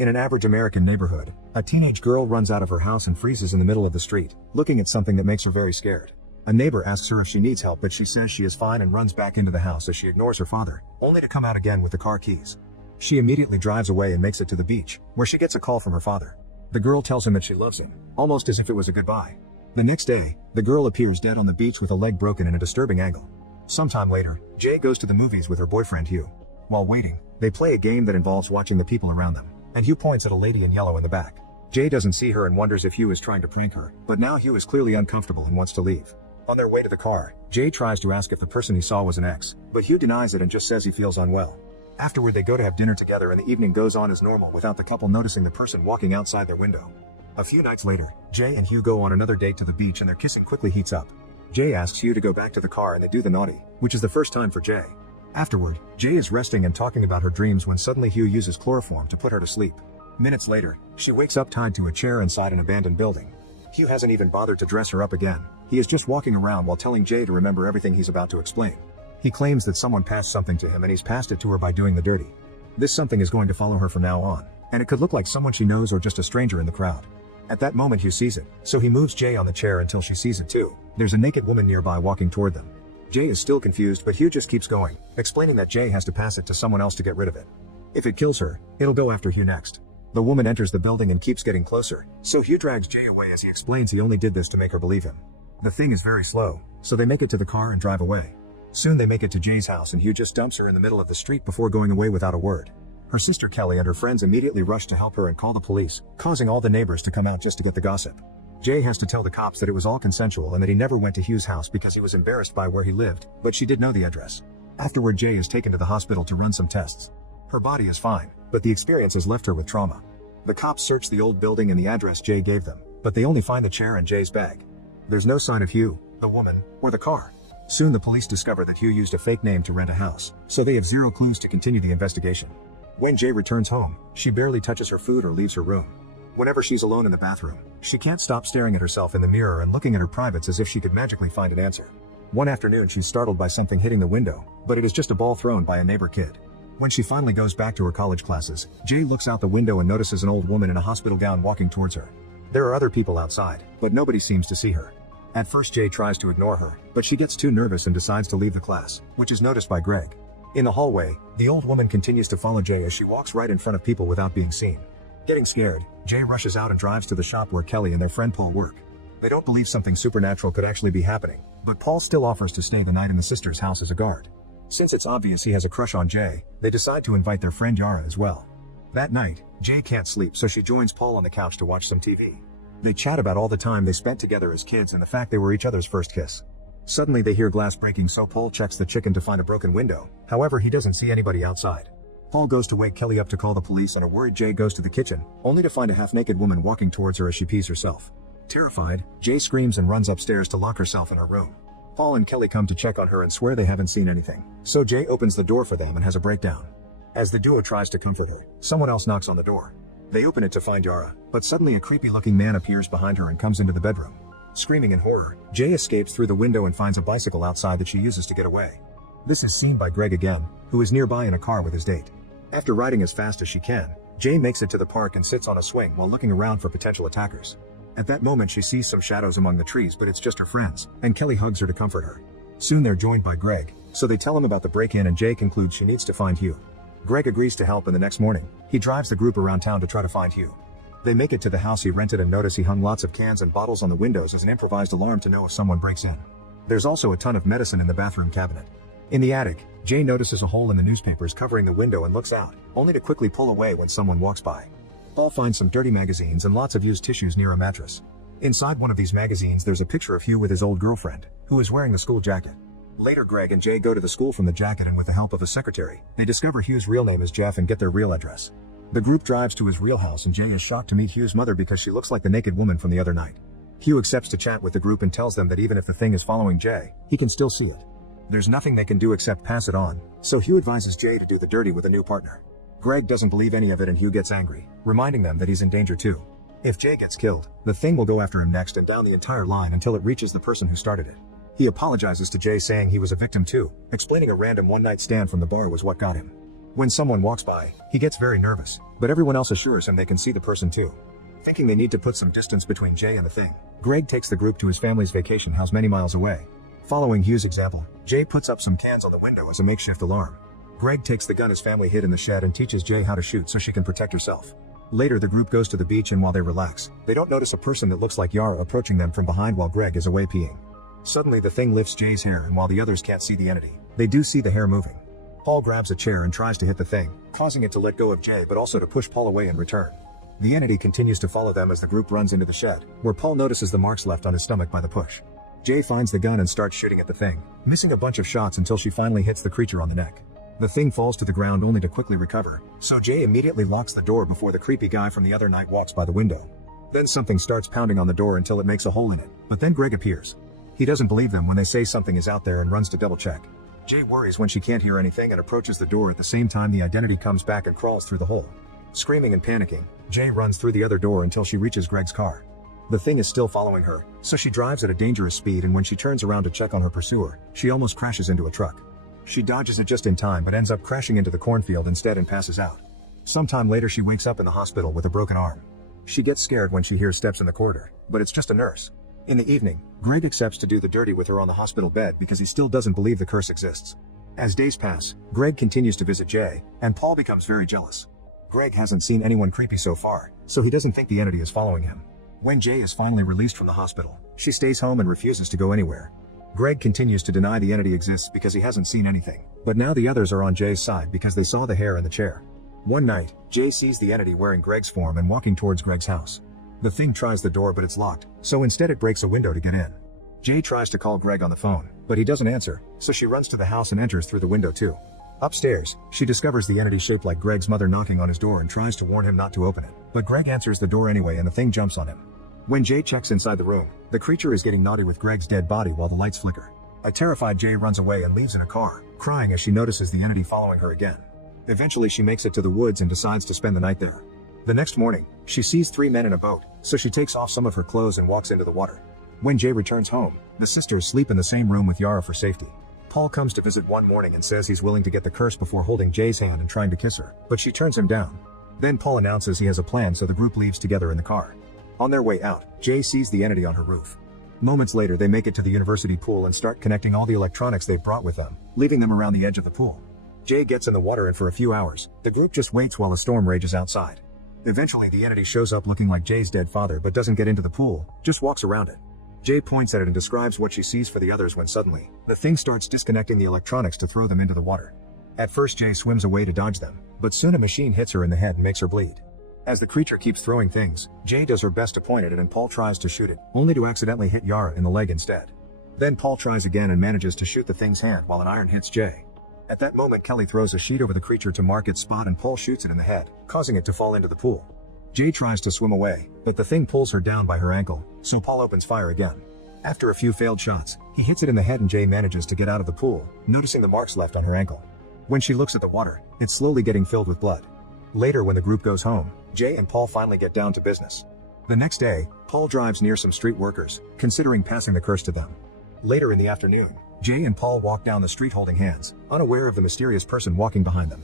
In an average American neighborhood, a teenage girl runs out of her house and freezes in the middle of the street, looking at something that makes her very scared. A neighbor asks her if she needs help, but she says she is fine and runs back into the house as she ignores her father, only to come out again with the car keys. She immediately drives away and makes it to the beach, where she gets a call from her father. The girl tells him that she loves him, almost as if it was a goodbye. The next day, the girl appears dead on the beach with a leg broken in a disturbing angle. Sometime later, Jay goes to the movies with her boyfriend Hugh. While waiting, they play a game that involves watching the people around them, and Hugh points at a lady in yellow in the back. Jay doesn't see her and wonders if Hugh is trying to prank her, but now Hugh is clearly uncomfortable and wants to leave. On their way to the car, Jay tries to ask if the person he saw was an ex, but Hugh denies it and just says he feels unwell. Afterward, they go to have dinner together and the evening goes on as normal without the couple noticing the person walking outside their window. A few nights later, Jay and Hugh go on another date to the beach and their kissing quickly heats up. Jay asks Hugh to go back to the car and they do the naughty, which is the first time for Jay. Afterward, Jay is resting and talking about her dreams when suddenly Hugh uses chloroform to put her to sleep. Minutes later, she wakes up tied to a chair inside an abandoned building. Hugh hasn't even bothered to dress her up again. He is just walking around while telling Jay to remember everything he's about to explain. He claims that someone passed something to him and he's passed it to her by doing the dirty. This something is going to follow her from now on, and it could look like someone she knows or just a stranger in the crowd. At that moment Hugh sees it, so he moves Jay on the chair until she sees it too. There's a naked woman nearby walking toward them. Jay is still confused, but Hugh just keeps going, explaining that Jay has to pass it to someone else to get rid of it. If it kills her, it'll go after Hugh next. The woman enters the building and keeps getting closer, so Hugh drags Jay away as he explains he only did this to make her believe him. The thing is very slow, so they make it to the car and drive away. Soon they make it to Jay's house and Hugh just dumps her in the middle of the street before going away without a word. Her sister Kelly and her friends immediately rush to help her and call the police, causing all the neighbors to come out just to get the gossip. Jay has to tell the cops that it was all consensual and that he never went to Hugh's house because he was embarrassed by where he lived, but she did know the address. Afterward, Jay is taken to the hospital to run some tests. Her body is fine, but the experience has left her with trauma. The cops search the old building and the address Jay gave them, but they only find the chair and Jay's bag. There's no sign of Hugh, the woman, or the car. Soon the police discover that Hugh used a fake name to rent a house, so they have zero clues to continue the investigation. When Jay returns home, she barely touches her food or leaves her room. Whenever she's alone in the bathroom, she can't stop staring at herself in the mirror and looking at her privates as if she could magically find an answer. One afternoon she's startled by something hitting the window, but it is just a ball thrown by a neighbor kid. When she finally goes back to her college classes, Jay looks out the window and notices an old woman in a hospital gown walking towards her. There are other people outside, but nobody seems to see her. At first Jay tries to ignore her, but she gets too nervous and decides to leave the class, which is noticed by Greg. In the hallway, the old woman continues to follow Jay as she walks right in front of people without being seen. Getting scared, Jay rushes out and drives to the shop where Kelly and their friend Paul work. They don't believe something supernatural could actually be happening, but Paul still offers to stay the night in the sister's house as a guard. Since it's obvious he has a crush on Jay, they decide to invite their friend Yara as well. That night, Jay can't sleep, so she joins Paul on the couch to watch some TV. They chat about all the time they spent together as kids and the fact they were each other's first kiss. Suddenly they hear glass breaking, so Paul checks the chicken to find a broken window. However, he doesn't see anybody outside. Paul goes to wake Kelly up to call the police, and a worried Jay goes to the kitchen, only to find a half-naked woman walking towards her as she pees herself. Terrified, Jay screams and runs upstairs to lock herself in her room. Paul and Kelly come to check on her and swear they haven't seen anything, so Jay opens the door for them and has a breakdown. As the duo tries to comfort her, someone else knocks on the door. They open it to find Yara, but suddenly a creepy-looking man appears behind her and comes into the bedroom. Screaming in horror, Jay escapes through the window and finds a bicycle outside that she uses to get away. This is seen by Greg again, who is nearby in a car with his date. After riding as fast as she can, Jay makes it to the park and sits on a swing while looking around for potential attackers. At that moment she sees some shadows among the trees, but it's just her friends, and Kelly hugs her to comfort her. Soon they're joined by Greg, so they tell him about the break-in and Jay concludes she needs to find Hugh. Greg agrees to help, and the next morning, he drives the group around town to try to find Hugh. They make it to the house he rented and notice he hung lots of cans and bottles on the windows as an improvised alarm to know if someone breaks in. There's also a ton of medicine in the bathroom cabinet. In the attic, Jay notices a hole in the newspapers covering the window and looks out, only to quickly pull away when someone walks by. Paul finds some dirty magazines and lots of used tissues near a mattress. Inside one of these magazines there's a picture of Hugh with his old girlfriend, who is wearing the school jacket. Later Greg and Jay go to the school from the jacket, and with the help of a secretary, they discover Hugh's real name is Jeff and get their real address. The group drives to his real house and Jay is shocked to meet Hugh's mother because she looks like the naked woman from the other night. Hugh accepts to chat with the group and tells them that even if the thing is following Jay, he can still see it. There's nothing they can do except pass it on, so Hugh advises Jay to do the dirty with a new partner. Greg doesn't believe any of it and Hugh gets angry, reminding them that he's in danger too. If Jay gets killed, the thing will go after him next and down the entire line until it reaches the person who started it. He apologizes to Jay saying he was a victim too, explaining a random one-night stand from the bar was what got him. When someone walks by, he gets very nervous, but everyone else assures him they can see the person too. Thinking they need to put some distance between Jay and the thing, Greg takes the group to his family's vacation house many miles away. Following Hugh's example, Jay puts up some cans on the window as a makeshift alarm. Greg takes the gun his family hid in the shed and teaches Jay how to shoot so she can protect herself. Later the group goes to the beach, and while they relax, they don't notice a person that looks like Yara approaching them from behind while Greg is away peeing. Suddenly the thing lifts Jay's hair, and while the others can't see the entity, they do see the hair moving. Paul grabs a chair and tries to hit the thing, causing it to let go of Jay but also to push Paul away in return. The entity continues to follow them as the group runs into the shed, where Paul notices the marks left on his stomach by the push. Jay finds the gun and starts shooting at the thing, missing a bunch of shots until she finally hits the creature on the neck. The thing falls to the ground only to quickly recover, so Jay immediately locks the door before the creepy guy from the other night walks by the window. Then something starts pounding on the door until it makes a hole in it, but then Greg appears. He doesn't believe them when they say something is out there and runs to double check. Jay worries when she can't hear anything and approaches the door. At the same time, the identity comes back and crawls through the hole. Screaming and panicking, Jay runs through the other door until she reaches Greg's car. The thing is still following her, so she drives at a dangerous speed, and when she turns around to check on her pursuer, she almost crashes into a truck. She dodges it just in time but ends up crashing into the cornfield instead and passes out. Sometime later she wakes up in the hospital with a broken arm. She gets scared when she hears steps in the corridor, but it's just a nurse. In the evening, Greg accepts to do the dirty with her on the hospital bed because he still doesn't believe the curse exists. As days pass, Greg continues to visit Jay, and Paul becomes very jealous. Greg hasn't seen anyone creepy so far, so he doesn't think the entity is following him. When Jay is finally released from the hospital, she stays home and refuses to go anywhere. Greg continues to deny the entity exists because he hasn't seen anything, but now the others are on Jay's side because they saw the hair in the chair. One night, Jay sees the entity wearing Greg's form and walking towards Greg's house. The thing tries the door but it's locked, so instead it breaks a window to get in. Jay tries to call Greg on the phone, but he doesn't answer, so she runs to the house and enters through the window too. Upstairs, she discovers the entity shaped like Greg's mother knocking on his door and tries to warn him not to open it, but Greg answers the door anyway and the thing jumps on him. When Jay checks inside the room, the creature is getting naughty with Greg's dead body while the lights flicker. A terrified Jay runs away and leaves in a car, crying as she notices the entity following her again. Eventually she makes it to the woods and decides to spend the night there. The next morning, she sees 3 men in a boat, so she takes off some of her clothes and walks into the water. When Jay returns home, the sisters sleep in the same room with Yara for safety. Paul comes to visit one morning and says he's willing to get the curse before holding Jay's hand and trying to kiss her, but she turns him down. Then Paul announces he has a plan, so the group leaves together in the car. On their way out, Jay sees the entity on her roof. Moments later they make it to the university pool and start connecting all the electronics they've brought with them, leaving them around the edge of the pool. Jay gets in the water and for a few hours, the group just waits while a storm rages outside. Eventually the entity shows up looking like Jay's dead father but doesn't get into the pool, just walks around it. Jay points at it and describes what she sees for the others when suddenly, the thing starts disconnecting the electronics to throw them into the water. At first Jay swims away to dodge them, but soon a machine hits her in the head and makes her bleed. As the creature keeps throwing things, Jay does her best to point at it and Paul tries to shoot it, only to accidentally hit Yara in the leg instead. Then Paul tries again and manages to shoot the thing's hand while an iron hits Jay. At that moment Kelly throws a sheet over the creature to mark its spot and Paul shoots it in the head, causing it to fall into the pool. Jay tries to swim away, but the thing pulls her down by her ankle, so Paul opens fire again. After a few failed shots, he hits it in the head and Jay manages to get out of the pool, noticing the marks left on her ankle. When she looks at the water, it's slowly getting filled with blood. Later when the group goes home, Jay and Paul finally get down to business. The next day, Paul drives near some street workers, considering passing the curse to them. Later in the afternoon, Jay and Paul walk down the street holding hands, unaware of the mysterious person walking behind them.